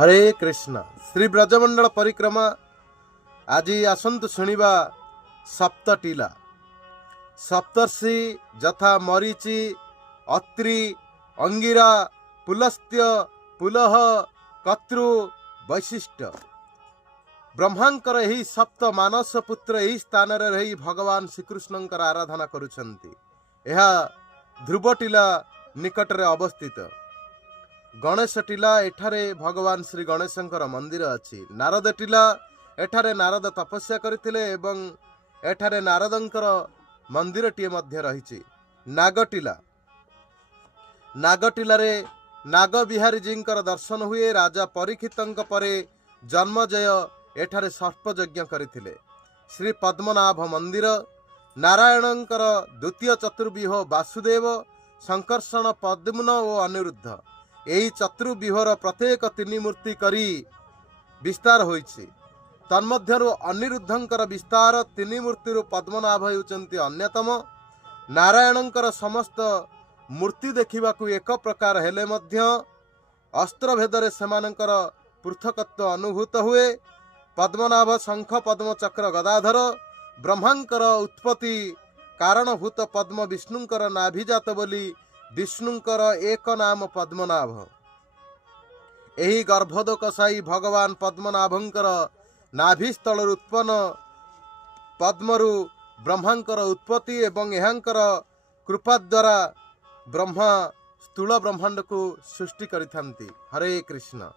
हरे कृष्ण। श्री ब्रजमंडल परिक्रमा आज आसंतु शुणिबा सप्तटीला। सप्तर्षि यथा मरीचि, अत्रि, अंगिरा, पुलस्त्य, पुलह, कत्रु, वैशिष्ट। ब्रह्मांकर एही सप्त मानस पुत्र एही स्थान रे रही भगवान श्रीकृष्णंकर आराधना करुछंती। यह ध्रुवटीला निकट रे अवस्थित। गणेश टीला एठारे भगवान श्री गणेशंकर मंदिर अछि। नारद टीला एठारे नारद तपस्या करथिले एवं एठारे नारदंकर मंदिर टीए मध्य रहिछि। नागटीला नागटीलारे नाग बिहारी जींकर दर्शन हुए। राजा परीक्षितंक परे जन्मजय एठारे सर्प यज्ञ करथिले। श्री पद्मनाभ मंदिर नारायणंकर द्वितीय चतुर्व्यूह वासुदेव, संकर्षण, पद्मन और अनिरुद्ध एही चतुर्व्यूहर प्रत्येक तीन मूर्ति करी विस्तार होइछि। तन्मध्यरु अनिरुद्धंकर विस्तार तीन मूर्ति पद्मनाभ हेउचंती अन्यतम। नारायणंकर समस्त मूर्ति देखिबाकू एक प्रकार हेले मध्य अस्त्र भेदरे सेमानंकर पृथकत्व अनुभूत हुए। पद्मनाभ शंख पद्म चक्र गदाधर। ब्रह्मांकर उत्पत्ति कारणभूत पद्म विष्णुंकर नाभिजात बोली विष्णुंकर एक नाम पद्मनाभ। एही गर्भोदकशायी भगवान पद्मनाभंकर नाभिस्थल उत्पन्न पद्मरु ब्रह्मांकर उत्पत्ति एवं एहांकर कृपा द्वारा ब्रह्मा स्थूल ब्रह्मांड को सृष्टि करिथांती। हरे कृष्ण।